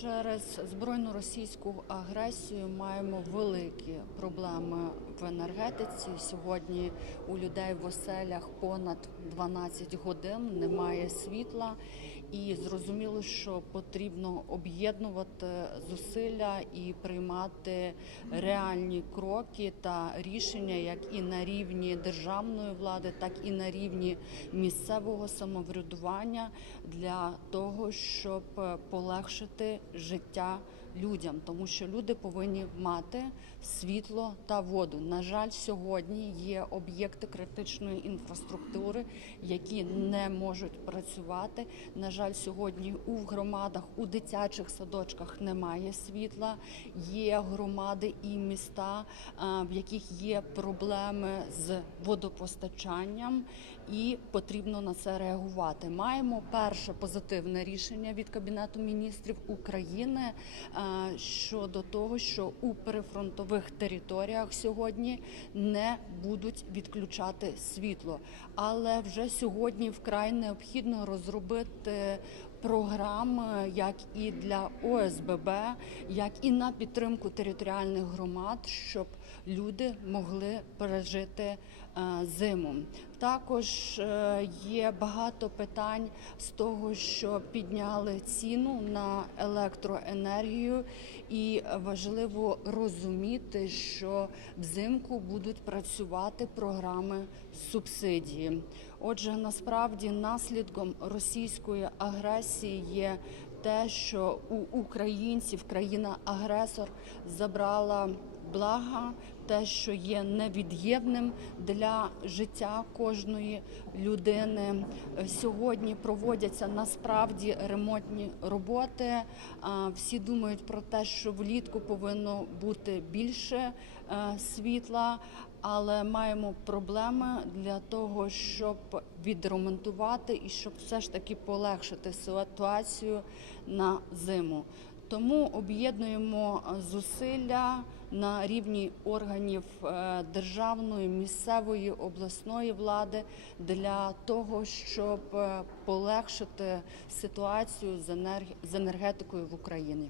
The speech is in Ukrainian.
Через збройну російську агресію маємо великі проблеми в енергетиці. Сьогодні у людей в оселях понад 12 годин немає світла, і зрозуміло, що потрібно об'єднувати зусилля і приймати реальні кроки та рішення, як і на рівні державної влади, так і на рівні місцевого самоврядування для того, щоб полегшити життя людям, тому що люди повинні мати світло та воду. На жаль, сьогодні є об'єкти критичної інфраструктури, які не можуть працювати. На жаль, сьогодні у громадах у дитячих садочках немає світла. Є громади і міста, в яких є проблеми з водопостачанням, і потрібно на це реагувати. Маємо перше позитивне рішення від Кабінету міністрів України а, щодо того, що у прифронтових територіях сьогодні не будуть відключати світло. Але вже сьогодні вкрай необхідно розробити програми, як і для ОСББ, як і на підтримку територіальних громад, щоб люди могли пережити е, зиму. Також е, є багато питань з того, що підняли ціну на електроенергію, і важливо розуміти, що взимку будуть працювати програми субсидії. Отже, насправді наслідком російської агресії є те, що у українців країна-агресор забрала блага, те, що є невід'ємним для життя кожної людини. Сьогодні проводяться насправді ремонтні роботи. Всі думають про те, що влітку повинно бути більше е, світла, але маємо проблеми для того, щоб відремонтувати і щоб все ж таки полегшити ситуацію на зиму. Тому об'єднуємо зусилля на рівні органів е, державної, місцевої, обласної влади для того, щоб е, полегшити ситуацію з енергетикою в Україні.